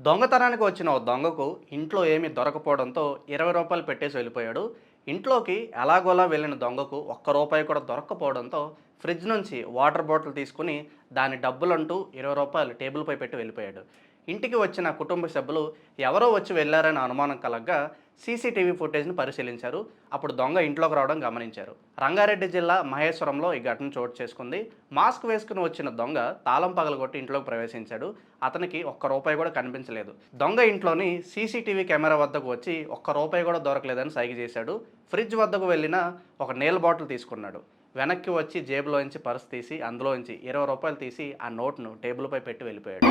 దొంగతనానికి వచ్చిన ఓ దొంగకు ఇంట్లో ఏమీ దొరకపోవడంతో రూ. 20 పెట్టేసి వెళ్ళిపోయాడు. ఇంట్లోకి ఎలాగోలా వెళ్ళిన దొంగకు ఒక్క రూపాయి కూడా దొరక్కపోవడంతో ఫ్రిడ్జ్ నుంచి వాటర్ బాటిల్ తీసుకుని దాని డబ్బులంటూ రూ. 20 టేబుల్‌పై పెట్టి వెళ్ళిపోయాడు. ఇంటికి వచ్చిన కుటుంబ సభ్యులు ఎవరో వచ్చి వెళ్లారని అనుమానం కలగ్గా సీసీటీవీ ఫుటేజ్‌ని పరిశీలించారు. అప్పుడు దొంగ ఇంట్లోకి రావడం గమనించారు. రంగారెడ్డి జిల్లా మహేశ్వరంలో ఈ ఘటన చోటు చేసుకుంది. మాస్క్ వేసుకుని వచ్చిన దొంగ తాళం పగలగొట్టి ఇంట్లోకి ప్రవేశించాడు. అతనికి ఒక్క రూపాయి కూడా కనిపించలేదు. దొంగ ఇంట్లోని సీసీటీవీ కెమెరా వద్దకు వచ్చి ఒక్క రూపాయి కూడా దొరకలేదని సైగ చేశాడు. ఫ్రిడ్జ్ వద్దకు వెళ్ళిన ఒక నీళ్ల బాటిల్ తీసుకున్నాడు. వెనక్కి వచ్చి జేబులోంచి పర్స్ తీసి అందులోంచి రూ. 20 తీసి ఆ నోట్‌ను టేబుల్‌పై పెట్టి వెళ్ళిపోయాడు.